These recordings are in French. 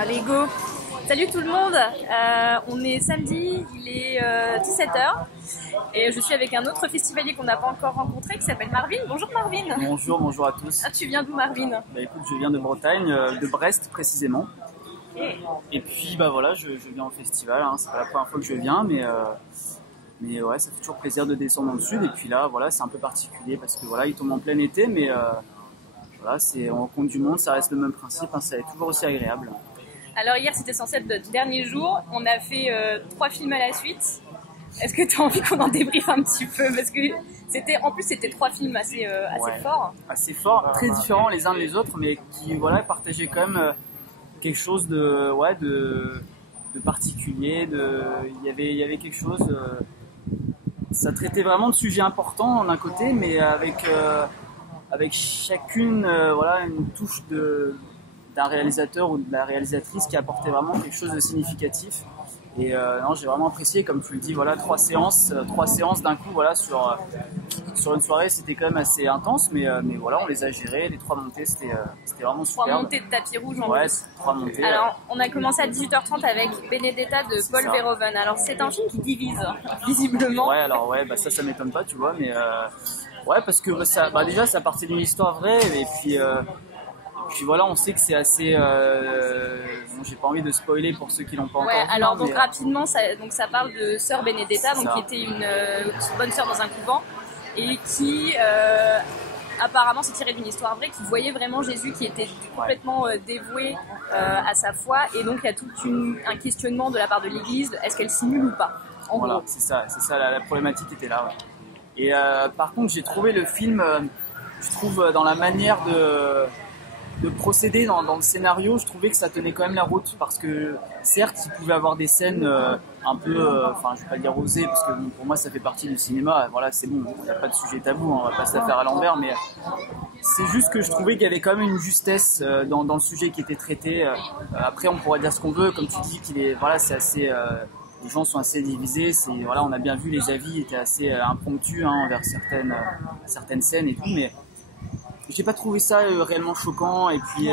Allez, go! Salut tout le monde! On est samedi, il est 17h et je suis avec un autre festivalier qu'on n'a pas encore rencontré qui s'appelle Marvin. Bonjour Marvin! Bonjour à tous. Ah, tu viens d'où Marvin? Bah écoute, je viens de Bretagne, de Brest précisément. Et puis bah voilà, je viens au festival, hein. C'est pas la première fois que je viens, mais ouais, ça fait toujours plaisir de descendre dans le sud. Et puis là, voilà, c'est un peu particulier parce que voilà, il tombe en plein été, mais voilà, on rencontre du monde, ça reste le même principe, hein, ça est toujours aussi agréable. Alors hier c'était censé être notre dernier jour, on a fait 3 films à la suite. Est-ce que tu as envie qu'on en débriefe un petit peu? Parce que en plus c'était 3 films assez forts. Assez forts, très différents les uns des autres, mais qui voilà, partageaient quand même quelque chose de particulier. Il y avait quelque chose. Ça traitait vraiment de sujets importants d'un côté, mais avec chacune voilà, une touche d'un réalisateur ou de la réalisatrice qui apportait vraiment quelque chose de significatif. Et non, j'ai vraiment apprécié, comme tu le dis, voilà, 3 séances d'un coup, voilà, sur une soirée, c'était quand même assez intense, mais voilà, on les a gérées, les 3 montées, c'était vraiment super. 3 montées de tapis rouge en ouais, plus. 3 montées. Alors, on a commencé à 18h30 avec Benedetta de Paul Verhoeven. Alors, c'est un film qui divise, visiblement. Ouais, alors ouais, bah ça m'étonne pas, tu vois, mais ouais, parce que déjà, ça partait d'une histoire vraie, et puis voilà, on sait que c'est assez. Bon, j'ai pas envie de spoiler pour ceux qui l'ont pas encore vu. Alors donc rapidement, ça parle de sœur Benedetta, donc qui était une bonne sœur dans un couvent et qui apparemment s'est tirée d'une histoire vraie, qui voyait vraiment Jésus, qui était complètement dévoué à sa foi, et donc il y a tout un questionnement de la part de l'Église, est-ce qu'elle simule ou pas? Voilà, gros. c'est ça, la problématique était là. Ouais. Et par contre, j'ai trouvé le film, je trouve dans la manière de procéder dans le scénario, je trouvais que ça tenait quand même la route, parce que certes il pouvait avoir des scènes un peu, enfin je vais pas dire osées, parce que bon, pour moi ça fait partie du cinéma, voilà, c'est bon, il n'y a pas de sujet tabou, hein, on va pas se la faire à l'envers, mais c'est juste que je trouvais qu'il y avait quand même une justesse dans le sujet qui était traité. Après on pourrait dire ce qu'on veut, comme tu dis, voilà, c'est assez, les gens sont assez divisés, voilà, on a bien vu, les avis étaient assez impromptus envers certaines scènes et tout, mais j'ai pas trouvé ça réellement choquant, et puis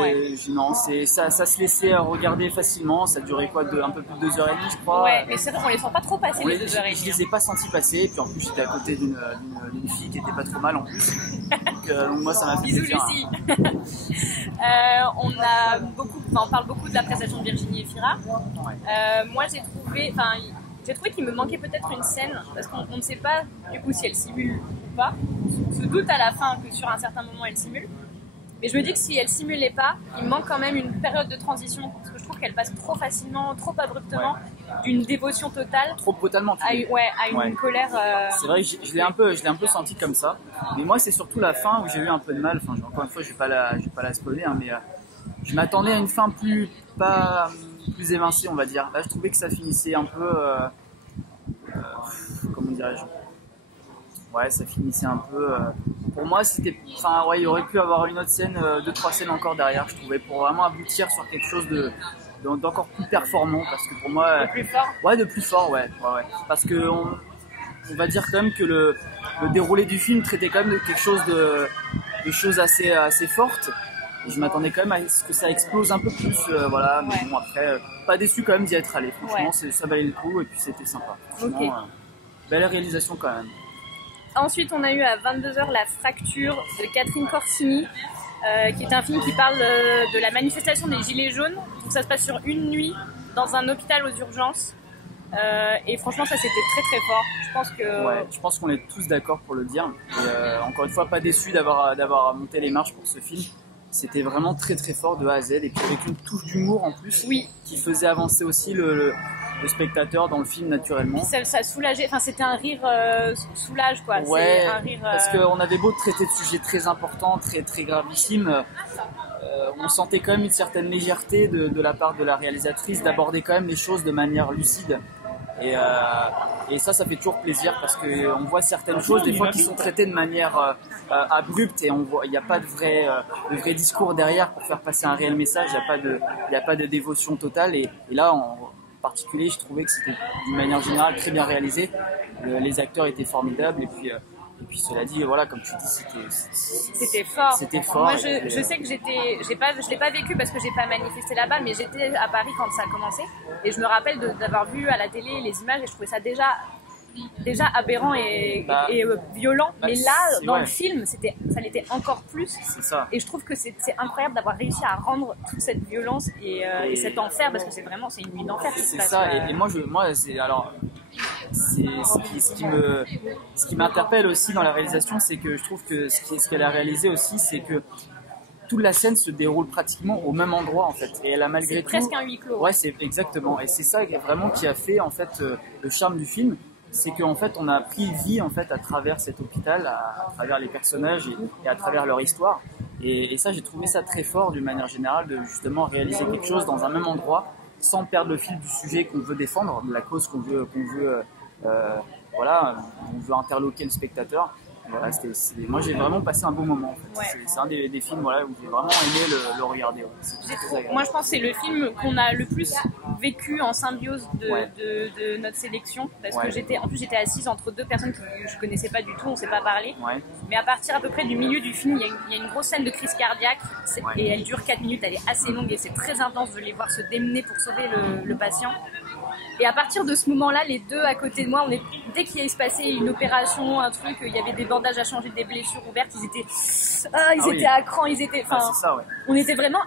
non, ça se laissait regarder facilement. Ça durait un peu plus de 2h30, je crois. Ouais, mais c'est vrai qu'on les sent pas trop passer les 2h30. Je les ai pas sentis passer, et puis en plus j'étais à côté d'une fille qui était pas trop mal en plus. Donc moi ça m'a fait Bisous plaisir. Lucie. On parle beaucoup de la prestation de Virginie Efira. Moi j'ai trouvé qu'il me manquait peut-être une scène, parce qu'on ne sait pas du coup si elle simule ou pas. On se doute à la fin que sur un certain moment elle simule, mais je me dis que si elle simulait pas, il manque quand même une période de transition, parce que je trouve qu'elle passe trop facilement, trop abruptement, d'une dévotion totale trop brutalement à une colère. C'est vrai que je l'ai un peu senti comme ça, mais moi c'est surtout la fin où j'ai eu un peu de mal. Enfin, encore une fois, je vais pas la spoiler, hein, mais je m'attendais à une fin plus évincée, on va dire. Là je trouvais que ça finissait un peu comment dirais-je, ouais, ça finissait un peu pour moi c'était, enfin ouais, il y aurait pu avoir une autre scène, 2-3 scènes encore derrière, je trouvais, pour vraiment aboutir sur quelque chose d'encore plus performant, parce que pour moi de plus fort. Ouais, de plus fort, ouais. Parce que on va dire quand même que le déroulé du film traitait quand même de quelque chose de choses assez fortes. Et je m'attendais quand même à ce que ça explose un peu plus, voilà. Mais bon, après, pas déçu quand même d'y être allé. Franchement, ça valait le coup, et puis c'était sympa. Franchement, belle réalisation quand même. Ensuite, on a eu à 22h La Fracture de Catherine Corsini, qui est un film qui parle de la manifestation des Gilets jaunes. Donc ça se passe sur une nuit dans un hôpital aux urgences. Et franchement, ça c'était très très fort. Je pense qu'on est tous d'accord pour le dire. Et, encore une fois, pas déçu d'avoir monté les marches pour ce film. C'était vraiment très très fort de A à Z, et puis avec une touche d'humour en plus, qui faisait avancer aussi le spectateur dans le film naturellement. Ça soulageait, enfin c'était un rire soulage quoi. Ouais, c'est un rire, parce qu'on avait beau traiter de sujets très importants, très très gravissimes, on sentait quand même une certaine légèreté de la part de la réalisatrice d'aborder quand même les choses de manière lucide. Et ça fait toujours plaisir, parce qu'on voit certaines choses des fois qui sont traitées de manière abrupte, et il n'y a pas de vrai discours derrière pour faire passer un réel message, il n'y a pas de dévotion totale, et là en particulier je trouvais que c'était d'une manière générale très bien réalisé. Les acteurs étaient formidables, et puis Et puis cela dit, voilà, comme tu dis, c'était fort. C'était fort. Moi, je sais que je l'ai pas vécu parce que j'ai pas manifesté là-bas, mais j'étais à Paris quand ça a commencé. Et je me rappelle d'avoir vu à la télé les images et je trouvais ça déjà aberrant et violent. Mais là, dans le film, ça l'était encore plus. C'est ça. Et je trouve que c'est incroyable d'avoir réussi à rendre toute cette violence et cet enfer, parce que c'est une nuit d'enfer qui se passe. C'est ça. Et moi, ce qui m'interpelle aussi dans la réalisation, c'est que je trouve que ce qu'elle a réalisé aussi, c'est que toute la scène se déroule pratiquement au même endroit en fait. Et elle a malgré tout. C'est presque un huis clos. Ouais, c'est exactement. Et c'est ça vraiment qui a fait en fait le charme du film. C'est qu'en fait on a pris vie en fait à travers cet hôpital, à travers les personnages et à travers leur histoire. Et ça, j'ai trouvé ça très fort d'une manière générale, de justement réaliser quelque chose dans un même endroit sans perdre le fil du sujet qu'on veut défendre, de la cause qu'on veut interloquer le spectateur. Voilà, moi j'ai vraiment passé un bon moment en fait. Ouais. C'est un des films où j'ai vraiment aimé le regarder. Ouais. Moi je pense que c'est le film qu'on a le plus vécu en symbiose de notre sélection, parce que j'étais assise entre deux personnes que je connaissais pas du tout, on s'est pas parlé. Ouais. Mais à partir à peu près du milieu du film, il y a une grosse scène de crise cardiaque et elle dure 4 minutes, elle est assez longue et c'est très intense de les voir se démener pour sauver le patient. Et à partir de ce moment-là, les deux à côté de moi, dès qu'il allait se passer une opération, un truc, il y avait des bandages à changer, des blessures ouvertes, ils étaient à cran, on était vraiment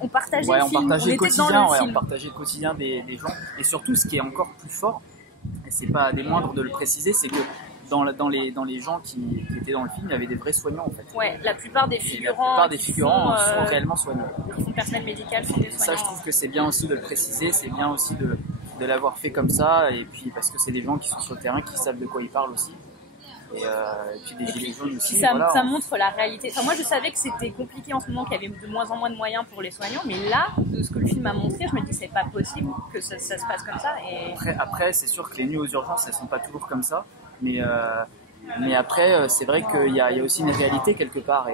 on partageait le film, on était dans le film. On partageait le quotidien des gens. Et surtout, ce qui est encore plus fort, et c'est pas des moindres de le préciser, c'est que dans les gens qui étaient dans le film, il y avait des vrais soignants en fait. Ouais, la plupart des figurants sont réellement soignants. Le personnel médical sont des soignants. Ça, je trouve que c'est bien aussi de le préciser, c'est bien aussi de l'avoir fait comme ça, et puis parce que c'est des gens qui sont sur le terrain, qui savent de quoi ils parlent aussi. Et puis des gilets jaunes aussi. Ça montre la réalité. Enfin, moi, je savais que c'était compliqué en ce moment, qu'il y avait de moins en moins de moyens pour les soignants, mais là, de ce que le film a montré, je me dis c'est pas possible que ça se passe comme ça. Et... Après, c'est sûr que les nuits aux urgences, elles sont pas toujours comme ça, mais après, c'est vrai qu'il y a aussi une réalité quelque part,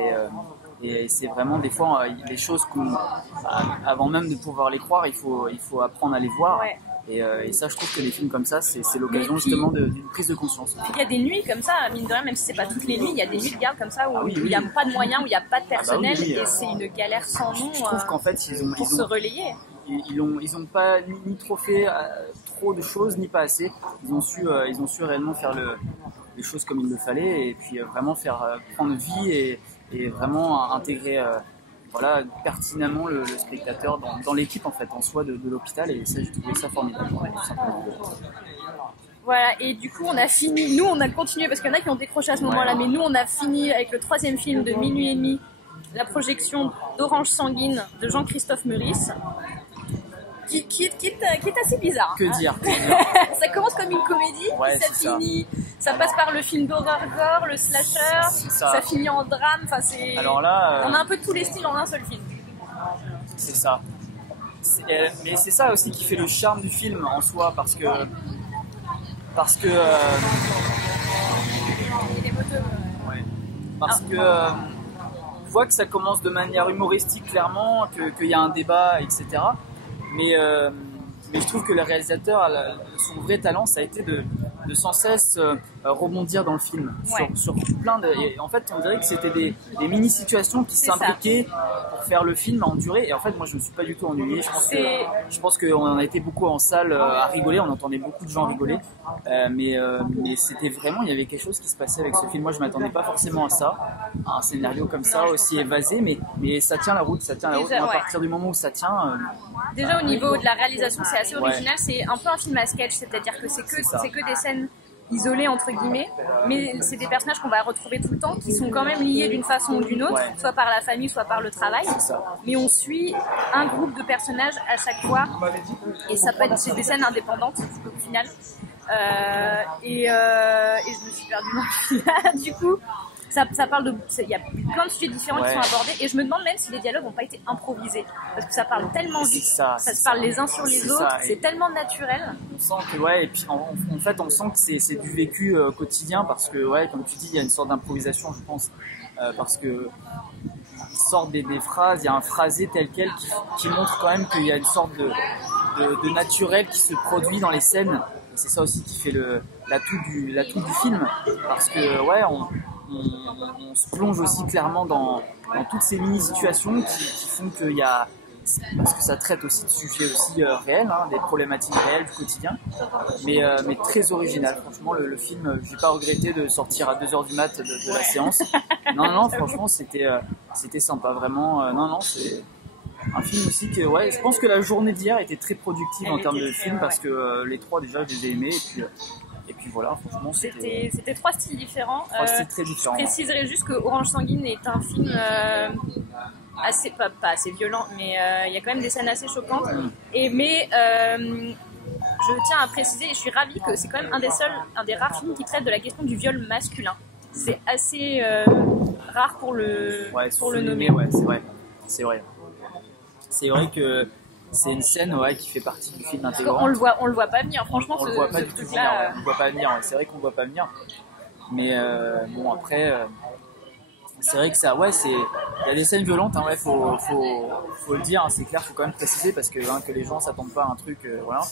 et c'est vraiment des fois les choses avant même de pouvoir les croire, il faut apprendre à les voir. Ouais. Et ça, je trouve que les films comme ça, c'est l'occasion justement d'une prise de conscience. Il y a des nuits comme ça, mine de rien, même si c'est pas toutes les nuits, il y a des nuits de garde comme ça où il n'y a pas de moyens, où il n'y a pas de personnel, et c'est une galère sans nom. Je trouve qu'en fait, pour se relayer. Ils ont pas ni trop fait trop de choses, ni pas assez. Ils ont su réellement faire les choses comme il le fallait, et puis vraiment faire prendre vie et vraiment intégrer pertinemment le spectateur dans l'équipe en fait en soi de l'hôpital, et ça, j'ai trouvé ça formidable. Voilà, et du coup on a fini, nous on a continué parce qu'il y en a qui ont décroché à ce moment-là, mais nous on a fini avec le 3e film de Minuit et demi, la projection d'Orange sanguine de Jean-Christophe Meurice, qui est assez bizarre. Que dire Ça commence comme une comédie, ça finit, ça passe par le film d'horreur gore, le slasher, ça finit en drame, enfin c'est... Alors là, on a un peu tous les styles en un seul film. C'est ça. Mais c'est ça aussi qui fait le charme du film en soi, parce que Il est moteux. On voit que ça commence de manière humoristique clairement, qu'il y a un débat, etc. Mais je trouve que le réalisateur, son vrai talent, ça a été de sans cesse rebondir dans le film sur plein de... Et en fait, on dirait que c'était des mini-situations qui s'imbriquaient pour faire le film en durée. Et en fait, moi, je ne me suis pas du tout ennuyé. Je pense qu'on en a été beaucoup en salle à rigoler. On entendait beaucoup de gens rigoler. Mais c'était vraiment... Il y avait quelque chose qui se passait avec ce film. Moi, je ne m'attendais pas forcément à ça. À un scénario comme ça, aussi évasé. Mais ça tient la route. Ça tient la route. À partir du moment où ça tient... Déjà, au niveau de la réalisation, c'est assez original. C'est un peu un film à sketch. C'est-à-dire que c'est que des scènes isolés entre guillemets, mais c'est des personnages qu'on va retrouver tout le temps, qui sont quand même liés d'une façon ou d'une autre, soit par la famille, soit par le travail, mais on suit un groupe de personnages à chaque fois, et ça peut être, c'est des scènes indépendantes au final, et je me suis perdue dans le final, du coup ça parle il y a plein de sujets différents qui sont abordés, et je me demande même si les dialogues n'ont pas été improvisés, parce que ça parle tellement vite, ça se parle les uns sur les autres, c'est tellement naturel. On sent que, et puis en fait on sent que c'est du vécu quotidien, parce que comme tu dis, il y a une sorte d'improvisation, je pense, parce que ils sortent des phrases, il y a un phrasé tel quel qui montre quand même qu'il y a une sorte de naturel qui se produit dans les scènes. Et c'est ça aussi qui fait l'atout du film, parce que on se plonge aussi clairement dans toutes ces mini-situations qui font qu'il y a... Parce que ça traite aussi de sujets aussi réels, hein, des problématiques réelles du quotidien, mais très original. Franchement, le film, j'ai pas regretté de sortir à 2h du mat de la séance. Non, franchement, c'était sympa, vraiment. Non, c'est un film aussi que, ouais, je pense que la journée d'hier était très productive en termes de film parce que les trois déjà, je les ai aimés et puis voilà, franchement, c'était 3 styles différents. 3 styles très différents. Je préciserai juste que Orange Sanguine est un film assez pas assez violent, mais il y a quand même des scènes assez choquantes. Mais je tiens à préciser, et je suis ravie que c'est quand même un des rares films qui traite de la question du viol masculin. C'est assez rare pour le nommer. Ouais, c'est vrai. C'est vrai que c'est une scène qui fait partie du film intégrant. On le voit pas venir, franchement. On le voit pas du tout venir. On le voit pas venir. C'est vrai qu'on le voit pas venir. Mais bon, après, c'est vrai que ça, il y a des scènes violentes. Hein, faut le dire. Hein, c'est clair, faut quand même préciser parce que les gens s'attendent pas à un truc, voilà.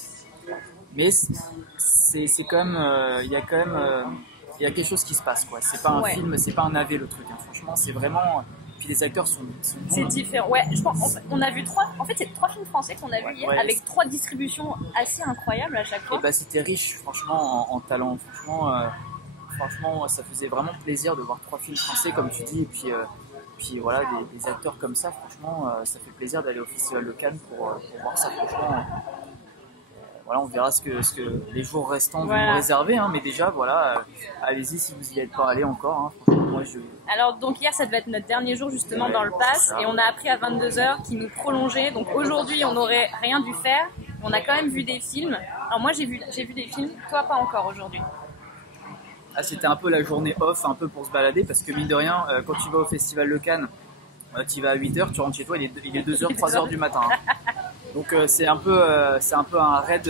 Mais c'est quand même, il y a quelque chose qui se passe, quoi. C'est pas un film, c'est pas un AV le truc. Hein. Franchement, c'est vraiment. Puis les acteurs sont bons. C'est différent. Ouais, je pense. On a vu 3. En fait, c'est 3 films français qu'on a vu hier avec 3 distributions assez incroyables à chaque fois. Et c'était riche, franchement, en talent. Franchement, ça faisait vraiment plaisir de voir 3 films français, comme tu dis. Et puis voilà, des acteurs comme ça, franchement, ça fait plaisir d'aller au Festival de Cannes pour voir ça. Franchement, voilà, on verra ce que les jours restants vont nous réserver. Hein, mais déjà, voilà, allez-y si vous y êtes pas allé encore. Hein, franchement, moi, Alors, donc hier, ça devait être notre dernier jour justement dans le pass. Et on a appris à 22h qu'ils nous prolongeaient. Donc aujourd'hui, on n'aurait rien dû faire. On a quand même vu des films. Alors moi, j'ai vu des films. Toi, pas encore aujourd'hui. C'était un peu la journée off, un peu pour se balader. Parce que mine de rien, quand tu vas au Festival de Cannes, tu vas à 8h, tu rentres chez toi, il est 2h, 3h du matin. Hein. Donc c'est un peu un raid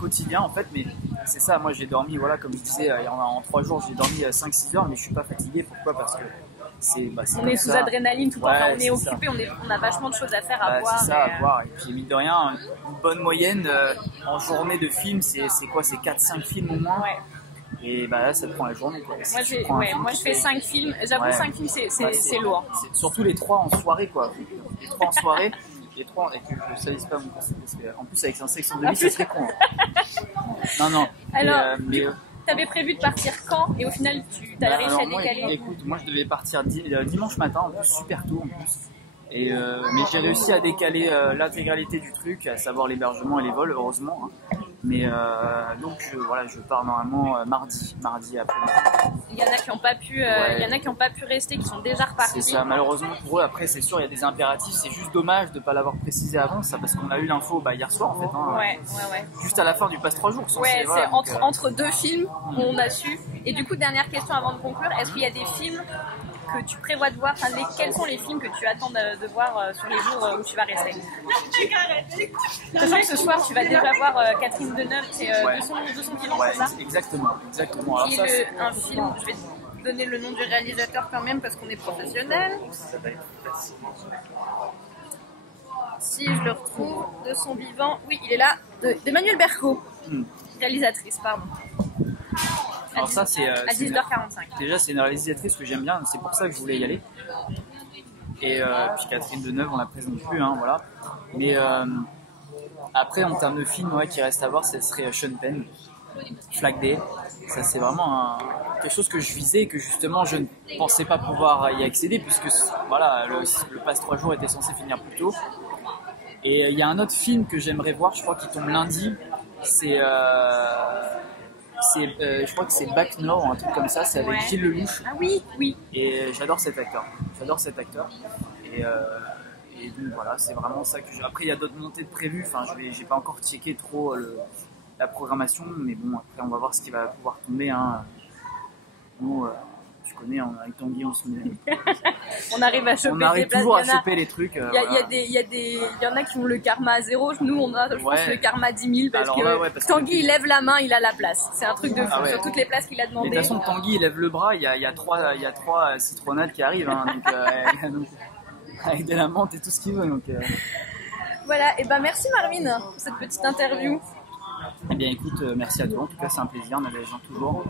quotidien en fait, mais c'est ça. Moi j'ai dormi, voilà, comme je disais, en 3 jours j'ai dormi 5-6 heures, mais je suis pas fatigué. Pourquoi? Parce que on est sous adrénaline tout le temps, on est occupé, on a vachement de choses à faire, à voir. C'est ça, à voir. Et puis mine de rien, une bonne moyenne en journée de film, c'est quoi? C'est 4-5 films au moins. Ouais. Et là, ça te prend la journée, quoi. Moi je fais 5 films. J'avoue, 5 films c'est lourd. Surtout les 3 en soirée, quoi. Les 3 en soirée. Les 3, et que je ne salisse pas mon conseil, parce qu'en plus avec un section de vie, ça serait con. Non. Alors, t'avais prévu de partir quand? Et au final, tu as réussi à décaler? Écoute, moi je devais partir dimanche matin, en plus super tôt en plus. Mais j'ai réussi à décaler l'intégralité du truc, à savoir l'hébergement et les vols, heureusement. Hein. Mais donc je pars normalement mardi après. Il y en a qui n'ont pas pu, il y en a qui n'ont pas pu rester, qui sont déjà repartis. C'est ça, malheureusement pour eux. Après, c'est sûr, il y a des impératifs. C'est juste dommage de ne pas l'avoir précisé avant, ça, parce qu'on a eu l'info hier soir en fait. Hein, ouais. Juste à la fin du pass 3 jours. C'est entre 2 films on a su. Et du coup, dernière question avant de conclure, est-ce qu'il y a des films que tu prévois de voir, quels sont les films que tu attends de voir sur les jours où tu vas rester? Sachant que ce soir, tu vas déjà voir Catherine Deneuve, c'est de son vivant, c'est ça? Exactement. Alors, ça, un film, je vais te donner le nom du réalisateur quand même parce qu'on est professionnel. Si je le retrouve, de son vivant, oui, il est là, d'Emmanuel Berco, réalisatrice, pardon. Alors ça, c'est à 10h45. Déjà, c'est une réalisatrice que j'aime bien, c'est pour ça que je voulais y aller. Et puis Catherine Deneuve, on la présente plus, hein, voilà. Mais après, en termes de film, qui reste à voir, ce serait Sean Penn, Flag Day. Ça, c'est vraiment quelque chose que je visais et que justement, je ne pensais pas pouvoir y accéder, puisque voilà, le pass 3 jours était censé finir plus tôt. Et il y a un autre film que j'aimerais voir, je crois qu'il tombe lundi. Je crois que c'est Bac Nord ou un truc comme ça, c'est avec Gilles Lelouch. Ah oui. Et j'adore cet acteur. Et donc voilà, c'est vraiment ça que après il y a d'autres montées de prévues, j'ai pas encore checké trop la programmation, mais bon, après on va voir ce qui va pouvoir tomber. Hein. Nous, tu connais, avec Tanguy, on se met... on arrive à choper on arrive toujours à choper les trucs. Il y en a qui ont le karma à 0. Nous, on a, je pense, le karma à 10 000 parce que Tanguy, il lève la main, il a la place. C'est un truc de fou sur toutes les places qu'il a demandé. De toute façon, Tanguy, il lève le bras. Il y a trois citronnades qui arrivent, hein, donc, avec de la menthe et tout ce qu'il veut. Donc, Voilà. Et merci Marvin pour cette petite interview. Eh bien, écoute, merci à toi. En tout cas, c'est un plaisir. On avait les gens toujours.